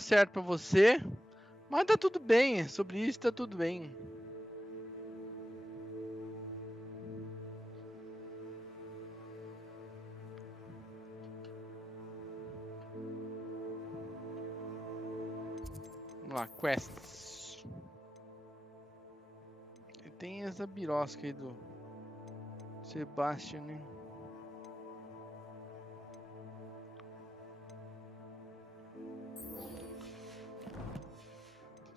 certo pra você, mas tá tudo bem, sobre isso tá tudo bem. Vamos lá, quests. E tem essa birosca aí do Sebastian, né?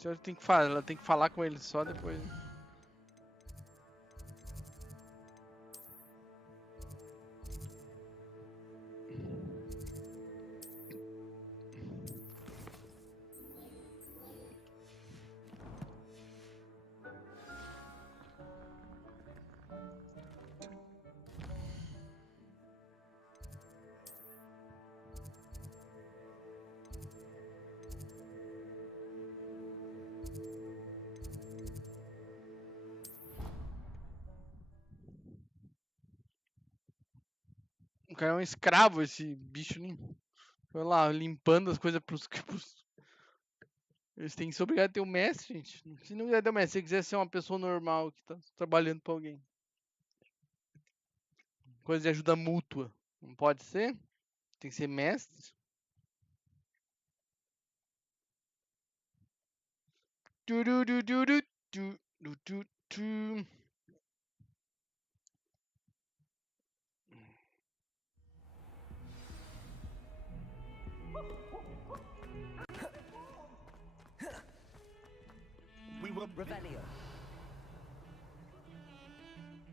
Ela tem que falar com ele só depois. O cara é um escravo, esse bicho, né? Foi lá, limpando as coisas pros... Eles têm que ser obrigados a ter um mestre, gente. Se não quiser ter um mestre, se quiser ser uma pessoa normal que tá trabalhando pra alguém. Coisa de ajuda mútua. Não pode ser? Tem que ser mestre. We will Revelio.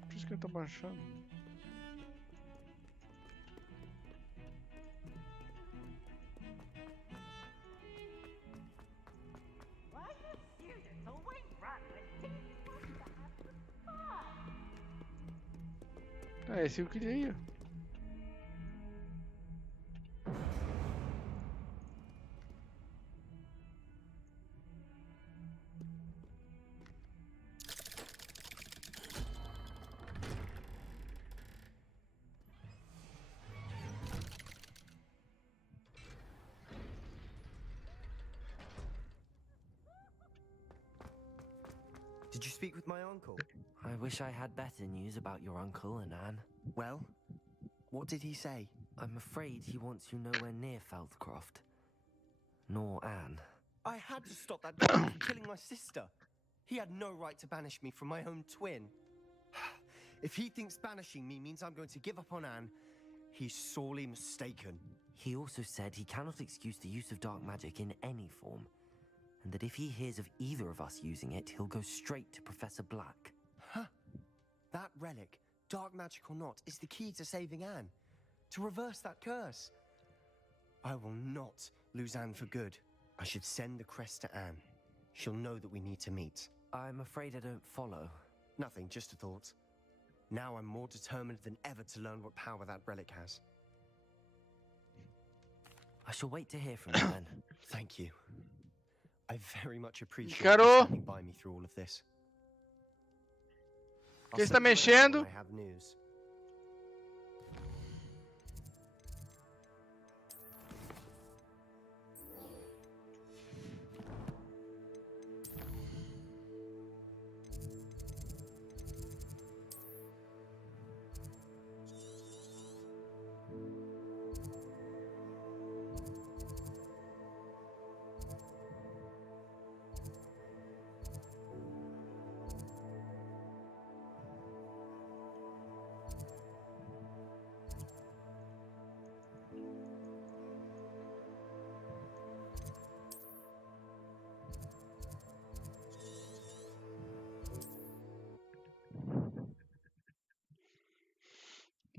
Por isso que ele tá baixando. É, esse eu queria ir. Did you speak with my uncle? I wish I had better news about your uncle and Anne. Well, what did he say? I'm afraid he wants you nowhere near Feldcroft. Nor Anne. I had to stop that guy from killing my sister. He had no right to banish me from my own twin. If he thinks banishing me means I'm going to give up on Anne, he's sorely mistaken. He also said he cannot excuse the use of dark magic in any form, and that if he hears of either of us using it, he'll go straight to Professor Black. Huh. That relic, dark magic or not, is the key to saving Anne. To reverse that curse. I will not lose Anne for good. I should send the crest to Anne. She'll know that we need to meet. I'm afraid I don't follow. Nothing, just a thought. Now I'm more determined than ever to learn what power that relic has. I shall wait to hear from you then. Thank you. I very much appreciate Caro. you standing by me through all of this. Que está mexendo? I have news.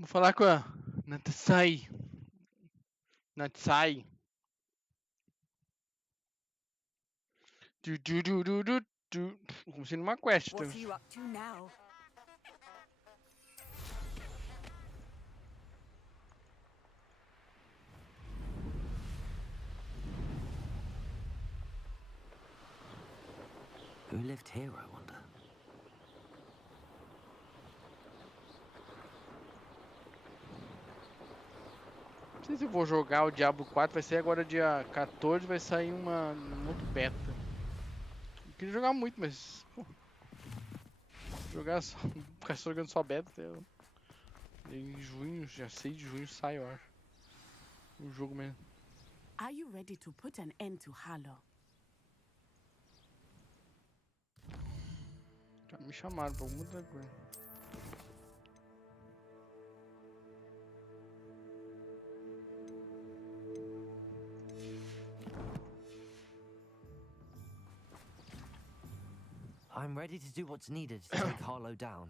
Vou falar com a Natsai. Natsai. Como se numa quest. What are you up to now? Who lived here, I wonder? sei se eu vou jogar o Diablo 4, vai ser agora dia 14, vai sair um outro beta. Eu queria jogar muito, mas pô, jogar só, ficar só jogando só beta, em junho, dia 6 de junho sai, eu acho. O jogo mesmo. Are you ready to put an end to Harlow? Já me chamaram pra muita coisa. I'm ready to do what's needed to take Harlow down.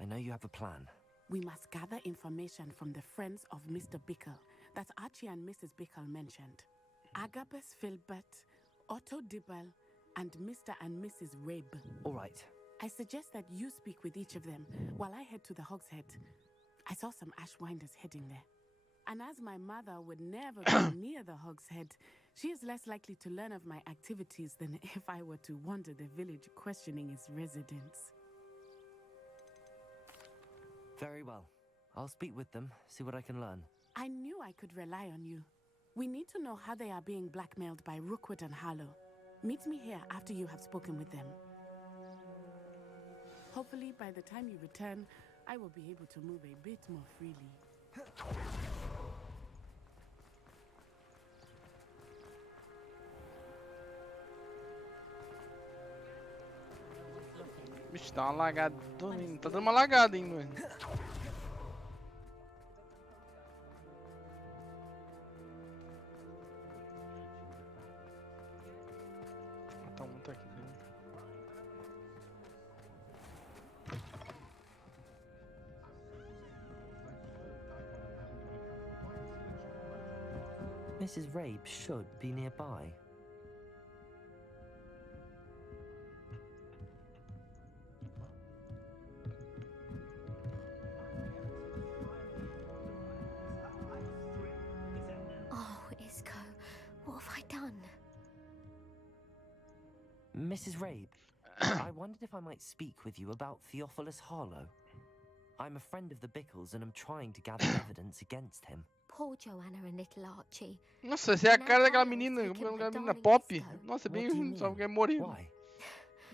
I know you have a plan. We must gather information from the friends of Mr. Bickle that Archie and Mrs. Bickle mentioned. Agabus Filbert, Otto Dibble, and Mr. and Mrs. Rabe. All right. I suggest that you speak with each of them while I head to the Hogshead. I saw some Ashwinders heading there. And as my mother would never go near the Hogshead, she is less likely to learn of my activities than if I were to wander the village questioning its residents. Very well. I'll speak with them, see what I can learn. I knew I could rely on you. We need to know how they are being blackmailed by Rookwood and Harlow. Meet me here after you have spoken with them. Hopefully, by the time you return, I will be able to move a bit more freely. Vixe, dá uma lagada. Tá dando uma lagada, hein, mano. Tá muito aqui dentro. Mrs. Rabe should be nearby. Oh, Isko, what have I done? Mrs. Rabe, I wondered if I might speak with you about Theophilus Harlow. I'm a friend of the Bickles and I'm trying to gather evidence against him. Poor Joanna and little Archie. Nossa, essa é a cara daquela menina, aquela menina pop. Nossa, What do you bem, só mean? quer morrer. Why?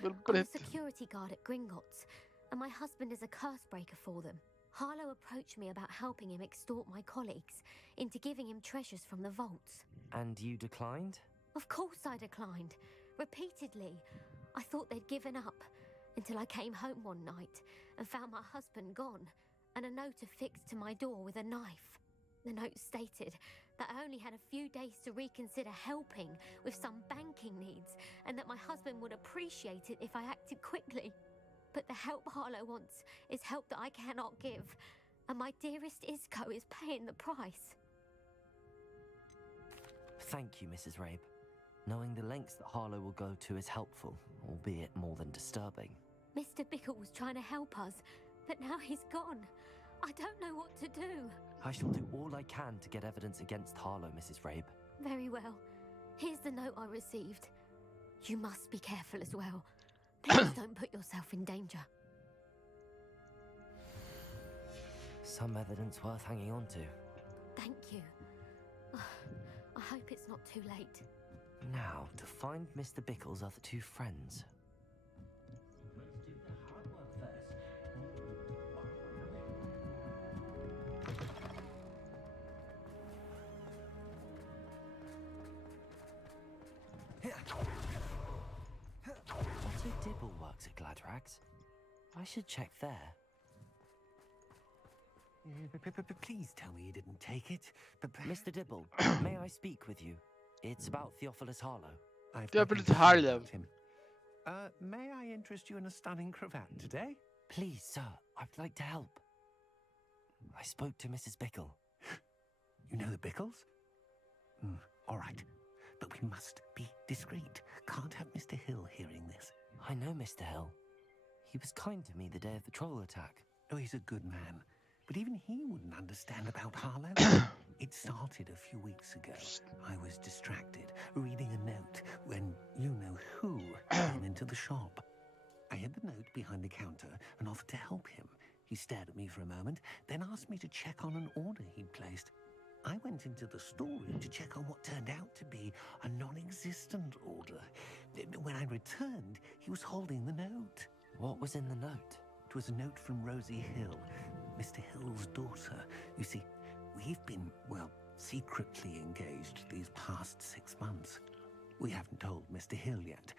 Pelo I'm a preto. security guard at Gringotts, and my husband is a curse breaker for them. Harlow approached me about helping him extort my colleagues into giving him treasures from the vaults. And you declined? Of course I declined. Repeatedly. I thought they'd given up until I came home one night and found my husband gone and a note affixed to my door with a knife. The note stated that I only had a few days to reconsider helping with some banking needs and that my husband would appreciate it if I acted quickly. But the help Harlow wants is help that I cannot give, and my dearest Isko is paying the price. Thank you, Mrs. Rabe. Knowing the lengths that Harlow will go to is helpful, albeit more than disturbing. Mr. Bickle was trying to help us, but now he's gone. I don't know what to do. I shall do all I can to get evidence against Harlow, Mrs. Rabe. Very well. Here's the note I received. You must be careful as well. Please don't put yourself in danger. Some evidence worth hanging on to. Thank you. I hope it's not too late. Now, to find Mr. Bickle's other two friends. Otto Dibble works at Gladrags. I should check there. Please tell me you didn't take it. Mr. Dibble, may I speak with you? It's about Theophilus Harlow. I've Theophilus nothing to say Harlow. about him. May I interest you in a stunning cravat today? Please, sir, I'd like to help. I spoke to Mrs. Bickle. You know the Bickles? All right. But we must be discreet. Can't have Mr. Hill hearing this. I know Mr. Hill. He was kind to me the day of the troll attack. Oh, he's a good man. But even he wouldn't understand about Harlow. It started a few weeks ago. I was distracted, reading a note, when you-know-who came into the shop. I hid the note behind the counter and offered to help him. He stared at me for a moment, then asked me to check on an order he'd placed. I went into the storeroom to check on what turned out to be a non-existent order. When I returned, he was holding the note. What was in the note? It was a note from Rosie Hill, Mr. Hill's daughter. You see, we've been, well, secretly engaged these past 6 months. We haven't told Mr. Hill yet.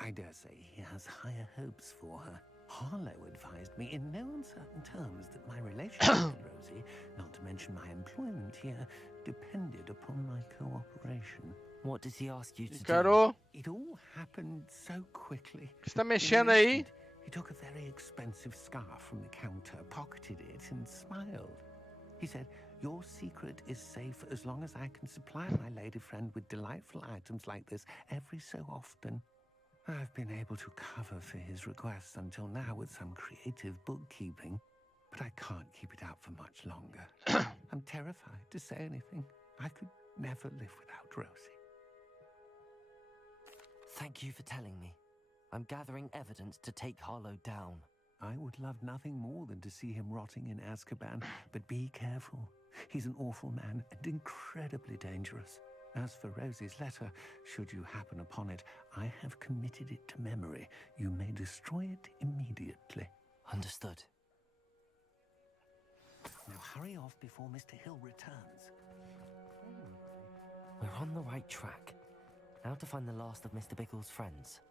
I dare say he has higher hopes for her. Harlow advised me in no uncertain terms that my relationship with Rosie, not to mention my employment here, depended upon my cooperation. What did he ask you to do? Caro, It all happened so quickly. você tá In an mexendo aí? instant, he took a very expensive scarf from the counter, pocketed it, and smiled. He said, "Your secret is safe as long as I can supply my lady friend with delightful items like this every so often." I've been able to cover for his requests until now with some creative bookkeeping, but I can't keep it out for much longer. I'm terrified to say anything. I could never live without Rosie. Thank you for telling me. I'm gathering evidence to take Harlow down. I would love nothing more than to see him rotting in Azkaban, but be careful. He's an awful man and incredibly dangerous. As for Rosie's letter, should you happen upon it, I have committed it to memory. You may destroy it immediately. Understood. Now hurry off before Mr. Hill returns. We're on the right track. Now to find the last of Mr. Bickle's friends.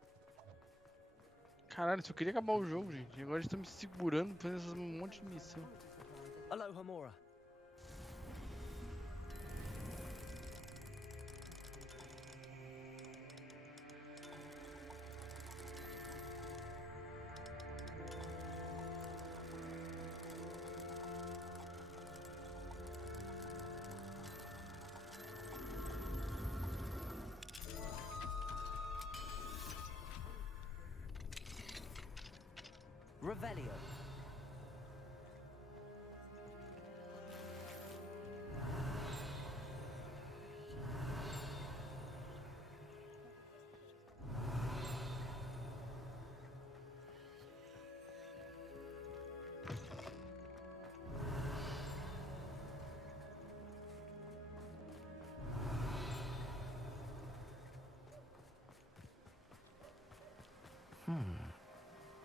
Caralho, só queria acabar o jogo, gente. Agora estão me segurando, fazendo um monte de missão. Hello, Hamora. Revelio.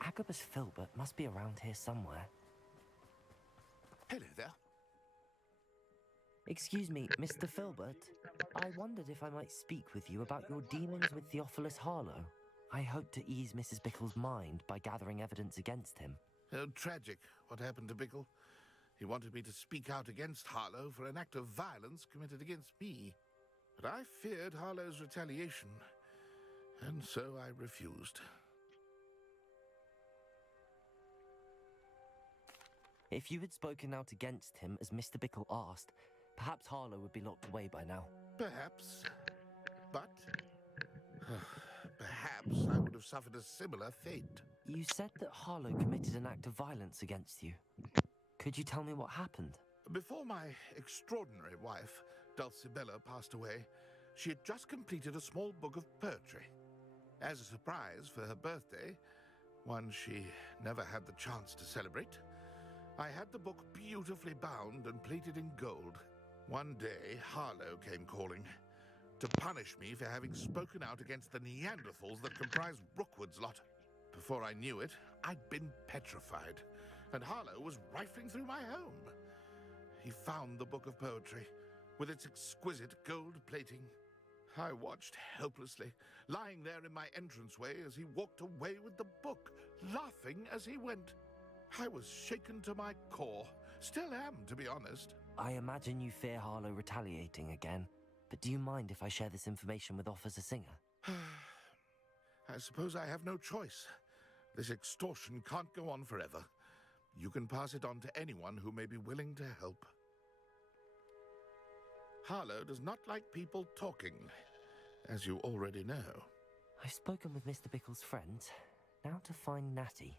Agabus Filbert must be around here somewhere. Hello there. Excuse me, Mr. Filbert. I wondered if I might speak with you about your dealings with Theophilus Harlow. I hope to ease Mrs. Bickle's mind by gathering evidence against him. Tragic what happened to Bickle. He wanted me to speak out against Harlow for an act of violence committed against me. But I feared Harlow's retaliation, and so I refused. If you had spoken out against him as Mr. Bickle asked, perhaps Harlow would be locked away by now. Perhaps. But perhaps I would have suffered a similar fate. You said that Harlow committed an act of violence against you. Could you tell me what happened? Before my extraordinary wife, Dulcibella, passed away, she had just completed a small book of poetry. As a surprise for her birthday, one she never had the chance to celebrate, I had the book beautifully bound and plated in gold. One day, Harlow came calling to punish me for having spoken out against the Neanderthals that comprised Rookwood's lot. Before I knew it, I'd been petrified, and Harlow was rifling through my home. He found the book of poetry, with its exquisite gold plating. I watched helplessly, lying there in my entranceway as he walked away with the book, laughing as he went. I was shaken to my core. Still am, to be honest. I imagine you fear Harlow retaliating again, but do you mind if I share this information with Officer Singer? I suppose I have no choice. This extortion can't go on forever. You can pass it on to anyone who may be willing to help. Harlow does not like people talking, as you already know. I've spoken with Mr. Bickle's friend. Now to find Natty.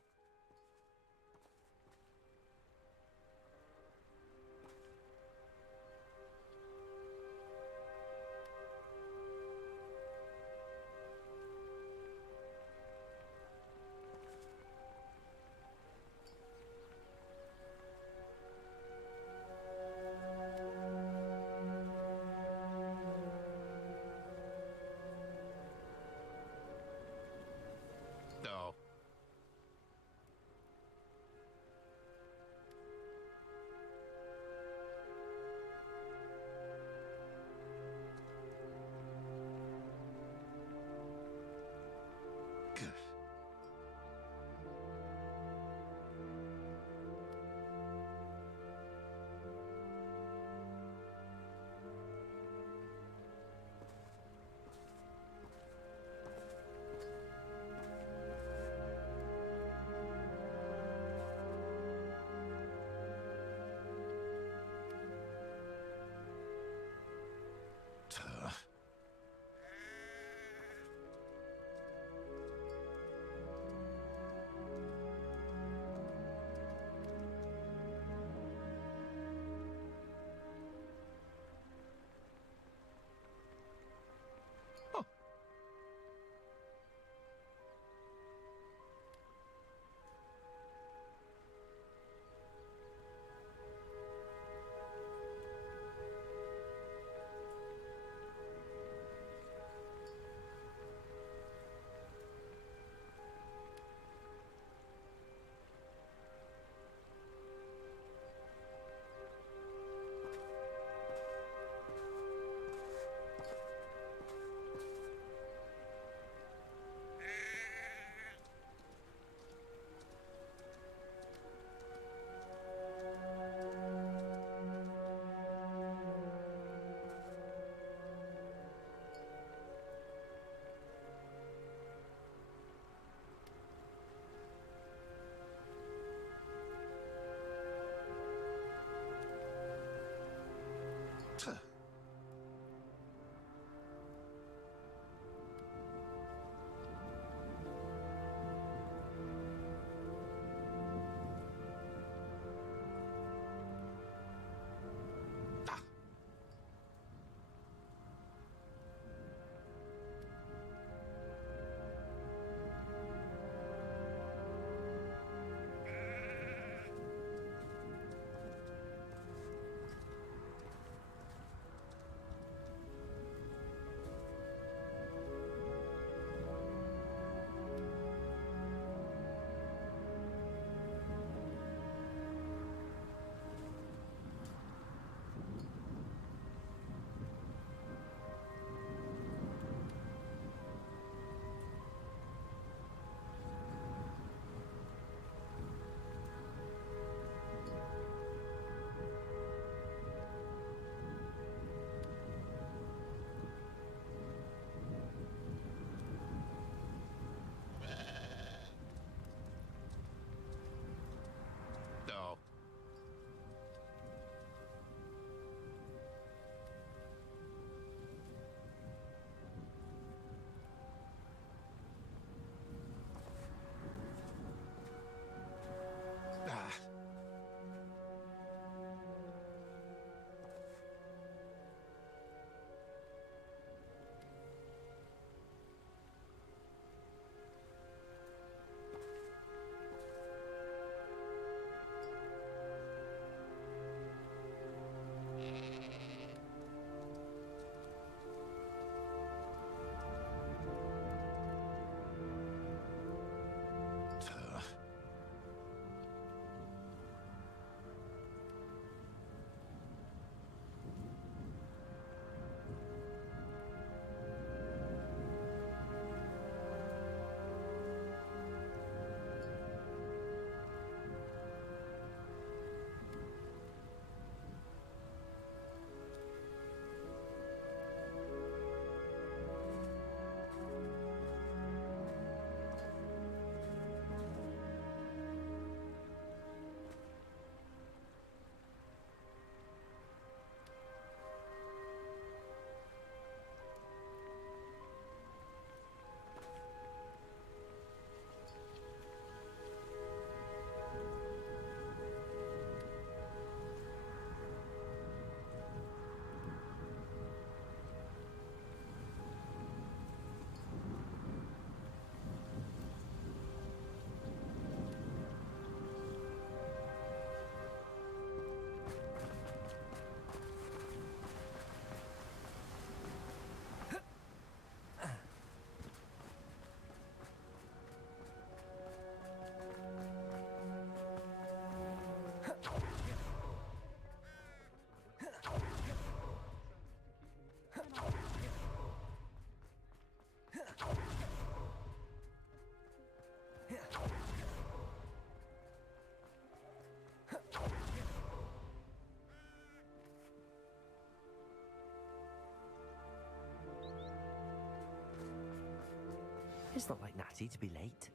It's not like Natty to be late.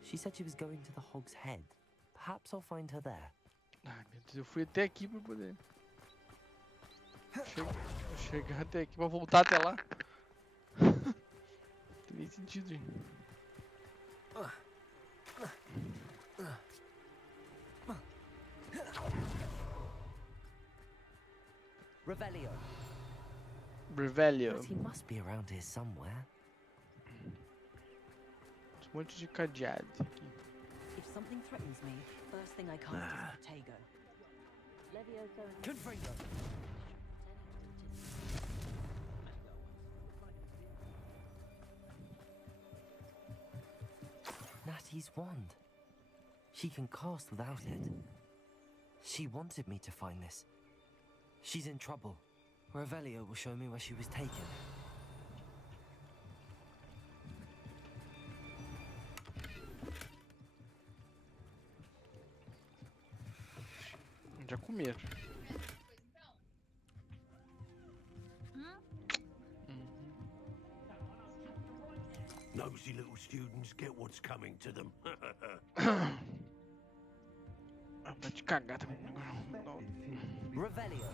She said she was going to the Hog's Head. Perhaps I'll find her there. Ai, meu Deus, eu fui até aqui pra poder... Chegar até aqui pra voltar até lá. Não tem nem sentido, gente. Revelio. Revelio. Natty must be around here somewhere. Um monte de cadeado aqui. If something threatens me, first thing I cast is a potato. Confira. Natty's wand. She can cast without it. She wanted me to find this. She's in trouble. Revelio will show me where she was taken. Já comeram. Nosy little students get what's coming to them. Ah, vai te cagar também. Não. Revelio.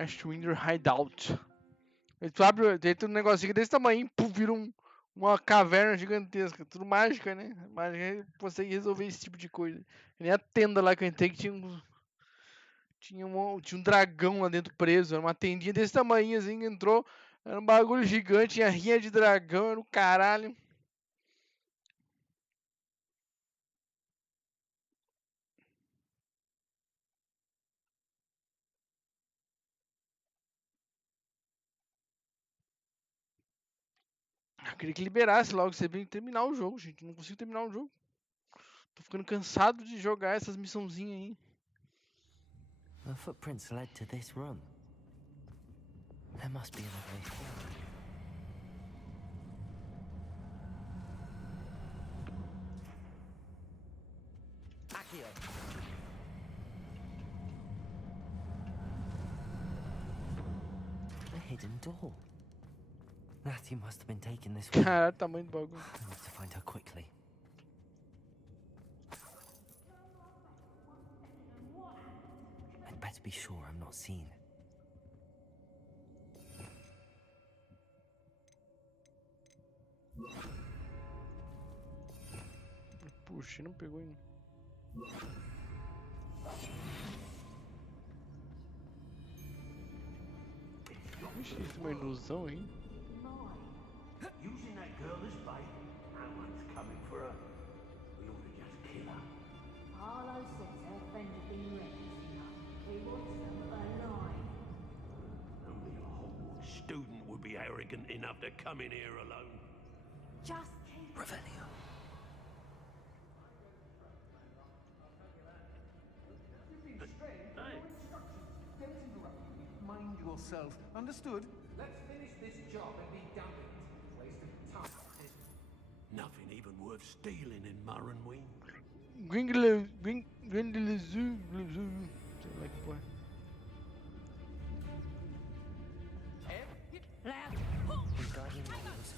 Ashwinder Hideout. Tu abre, tem um negocinho desse tamanho, pum, vira uma caverna gigantesca. Tudo mágica, né? Mágica consegue resolver esse tipo de coisa. Que nem a tenda lá que eu entrei que tinha um dragão lá dentro preso. Era uma tendinha desse tamanho assim, entrou. Era um bagulho gigante, tinha rinha de dragão, era o caralho. Eu queria que liberasse logo, você vem terminar o jogo, gente. Não consigo terminar o jogo. Tô ficando cansado de jogar essas missãozinhas aí. The footprints led to this room. There must be another way forward. Accio. A hidden door. Natty must have been taking this way. Caralho, tamanho do bagulho. I need to find her quickly. I'd better be sure I'm not seen. Puxa, não pegou ainda. Ixi, isso é uma ilusão aí. Using that girl as bait, no one's coming for her. We ought to just kill her. Harlow says her friend has been rescued. He wants them alive. Only a Hogwarts student would be arrogant enough to come in here alone. Just keep Revelio. Mind yourself. Understood? Let's finish this job and be done with it. Waste of time. Nothing even worth stealing in Murrenween. Gwendelezu. Sei lá que porra. Guardian angels.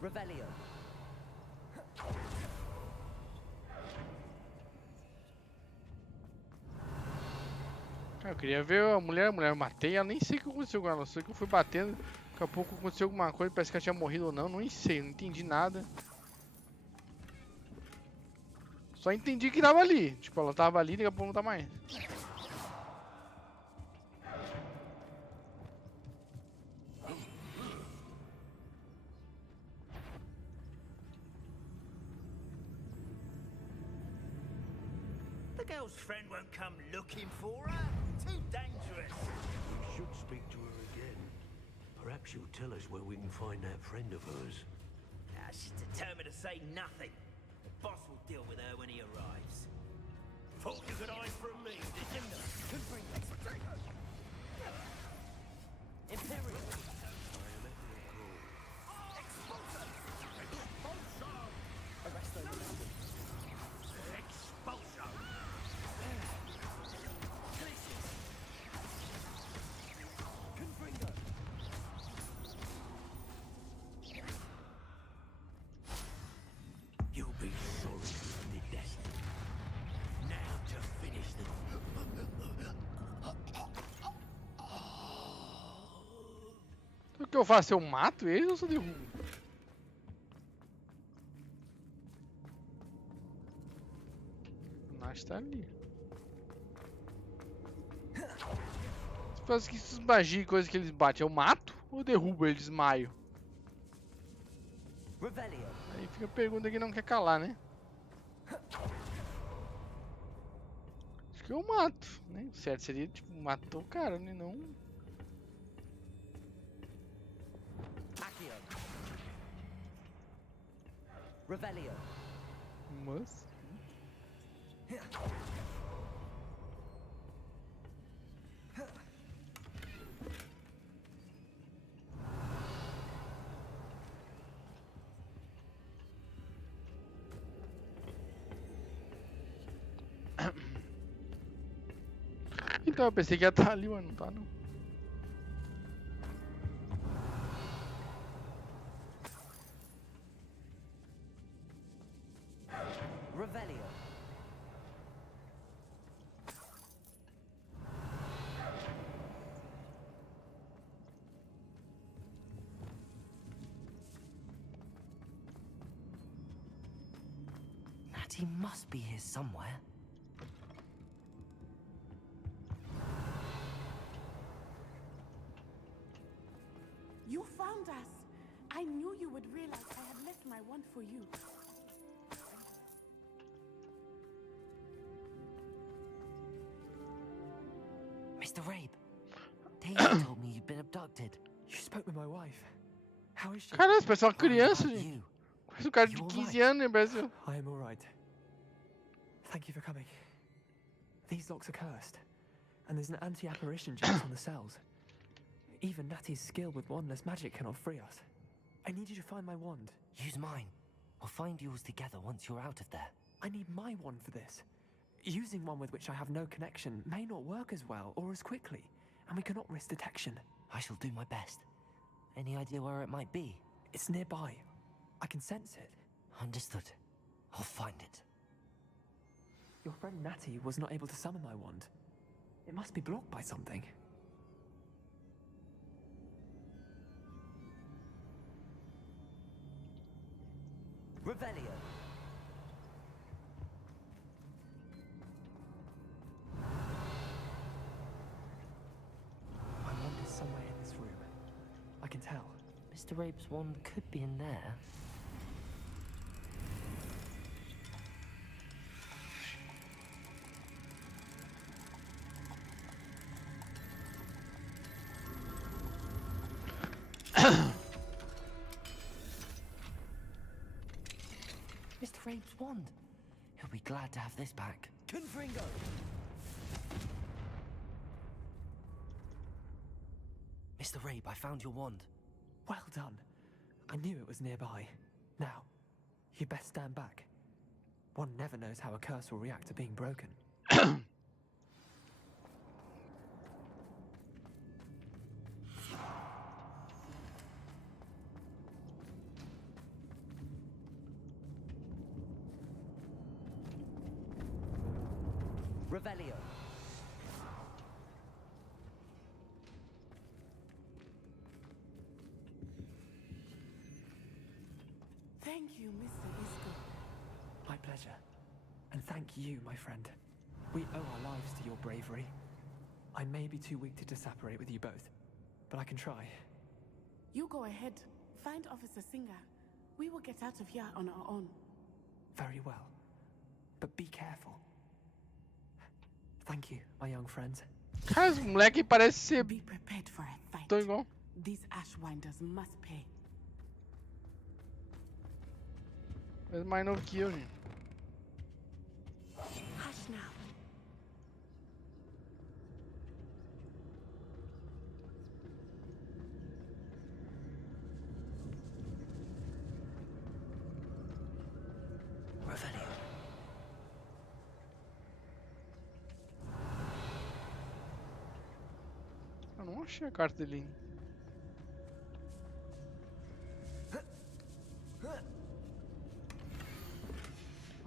Revelio. Cara, eu queria ver a mulher eu matei ela, nem sei o que aconteceu com ela, só que eu fui batendo, daqui a pouco aconteceu alguma coisa, parece que ela tinha morrido ou não, não sei, não entendi nada. Só entendi que tava ali, tipo, ela tava ali, daqui a pouco não tá mais. The girl's friend won't come looking for her. Too dangerous. We should speak to her again. Perhaps she'll tell us where we can find that friend of hers. She's determined to say nothing. The boss will deal with her when he arrives. Thought you could hide from me, did you? Imperial. Arrest those. Expulsion. Confringo. You'll be sorry you did that. Now to finish them. O que eu faço? Eu mato eles ou só derrubo? O Nash tá ali. Se faz que esses magia e coisas que eles batem, eu mato ou derrubo eles, desmaio? Revelio. Aí fica a pergunta que não quer calar, né? Acho que eu mato, né? O certo seria, tipo, matou o cara, né? Não... Accio. Revelio. Mas... Então, eu pensei que ia estar ali, mas não tá não. Revelio. Natty must be here somewhere. You found us. I knew you would realize I had left my wand for you. Mr. Rabe, Daisy told me you'd been abducted. You spoke with my wife. How is she? Caralho, parece uma criança, About gente. you. Parece um cara de You all 15 right? anos, né, Brasil? I am all right. Thank you for coming. These locks are cursed, and there's an anti-apparition gem on the cells. Even Natty's skill with wandless magic cannot free us. I need you to find my wand. Use mine. We'll find yours together once you're out of there. I need my wand for this. Using one with which I have no connection may not work as well or as quickly, and we cannot risk detection. I shall do my best. Any idea where it might be? It's nearby. I can sense it. Understood. I'll find it. Your friend Natty was not able to summon my wand. It must be blocked by something. Revelio. My wand is somewhere in this room. I can tell. Mr. Rabe's wand could be in there. Mr. Rabe's wand. He'll be glad to have this back. Confringo. Mr. Rabe, I found your wand. Well done. I knew it was nearby. Now, you best stand back. One never knows how a curse will react to being broken. Revelio. Thank you, Mr. Isko. My pleasure. And thank you, my friend. We owe our lives to your bravery. I may be too weak to separate with you both, but I can try. You go ahead. Find Officer Singer. We will get out of here on our own. Very well. But be careful. Thank you, my young friends. Cara, esse moleque parece ser Be prepared for a fight. tão igual. These Ashwinders must pay. Mas mais novo que eu, gente. Hush now. Revelio. Eu não achei a carta dele.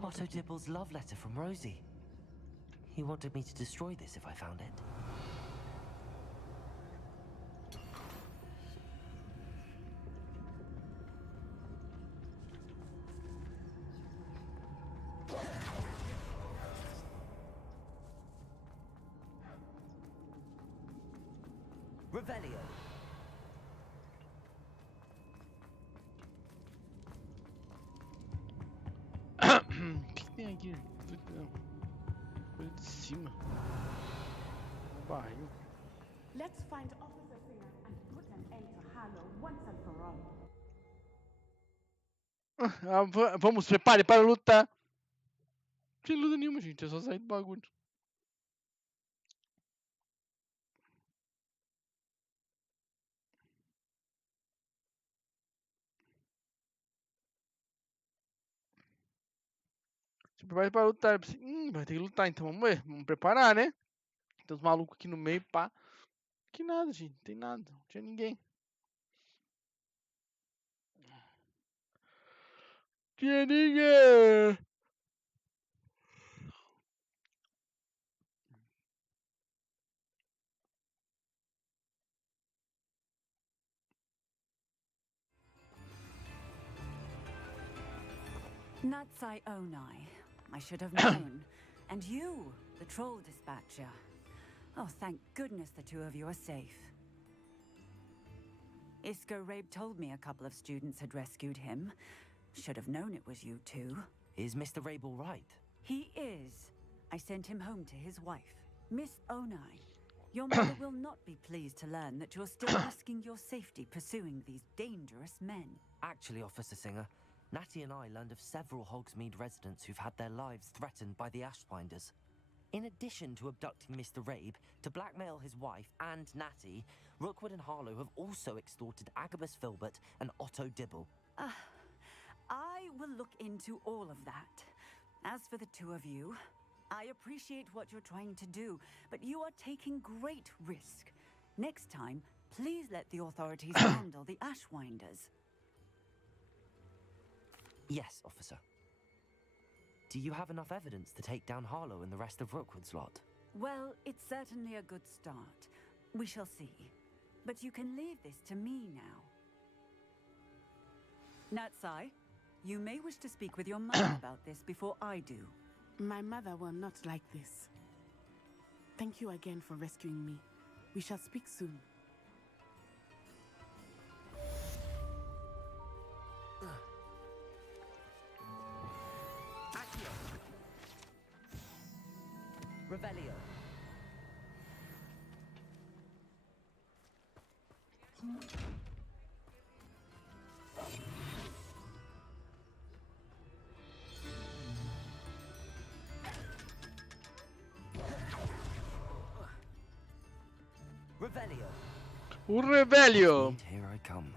Otto Dibble's love letter from Rosie. He wanted me to destroy this if I found it. Revelio. O que tem aqui? Coisa de cima. Um barril. Let's find Officer Singer and put an end to Harlow once and for all. Vamos, prepare para lutar. Não tem luta nenhuma, gente. É só sair do bagulho. Se prepare para lutar. Vai ter que lutar, então vamos ver. Vamos preparar, né? Tem uns malucos aqui no meio, pá. Que nada, gente. Não tem nada. Não tinha ninguém. Tinha ninguém. Natsai Onai. I should have known. And you, the troll dispatcher. Oh, thank goodness the two of you are safe. Isko Rabe told me a couple of students had rescued him. Should have known it was you two. Is Mr. Rabel right? He is. I sent him home to his wife, Miss Onai. Your mother will not be pleased to learn that you're still risking your safety pursuing these dangerous men. Actually, Officer Singer, Natty and I learned of several Hogsmeade residents who've had their lives threatened by the Ashwinders. In addition to abducting Mr. Rabe to blackmail his wife and Natty, Rookwood and Harlow have also extorted Agabus Filbert and Otto Dibble. I will look into all of that. As for the two of you, I appreciate what you're trying to do, but you are taking great risk. Next time, please let the authorities handle the Ashwinders. Yes, officer. Do you have enough evidence to take down Harlow and the rest of Rookwood's lot? Well, it's certainly a good start. We shall see. But you can leave this to me now. Natsai, you may wish to speak with your mother about this before I do. My mother will not like this. Thank you again for rescuing me. We shall speak soon. Revelio. Revelio. O Revelio. Here I come.